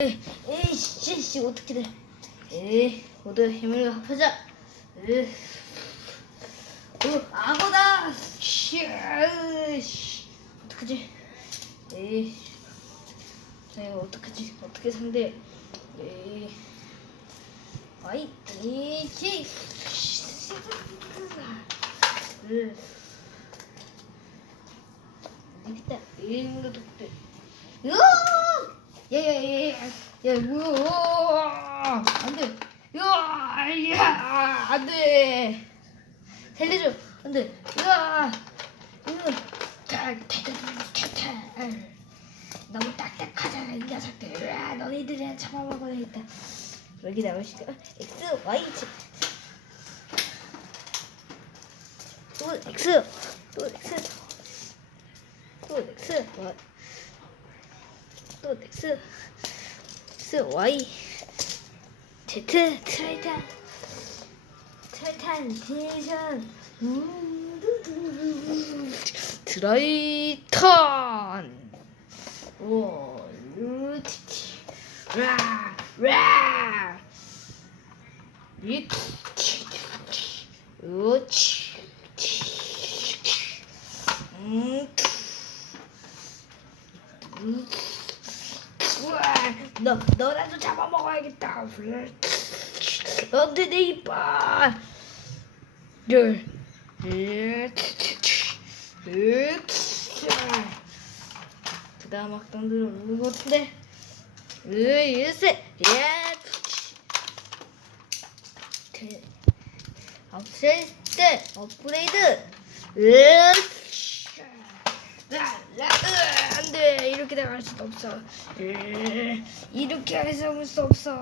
에이씨, 씨, 어떻게 돼? 에이, 모두 힘을 합하자. 으, 어, 악어다! 씨, 어떡하지? 에이, 자, 이거 어떡하지? 어떻게 상대? 에이, 아이, 이씨, 으, 여기다, 이런 것도 돼. 으 아! 야야야야 야 뭐야 안돼. 야야 안돼. 살려줘. 안돼. 탈탈탈탈 너무 딱딱하잖아 이 녀석들. 으아 너희들이랑 잡아먹어야겠다. 여기 나오시까 X Y Z. 또 X 또 X. 또 X Y 또 X X Y Z 트라이탄 트라이탄 디션 트라이탄 오 루티티 라라 리티 우치 음 음. 우와, 너 너라도 잡아먹어야겠다. 너한테 내 이빨. 둘, 그 다음 악당들은 없는 것 같은데. 으, 일세, 예. 그, 업세트 업그레이드. 으, 수도 없어. 으, 이렇게 해서 올수 없어.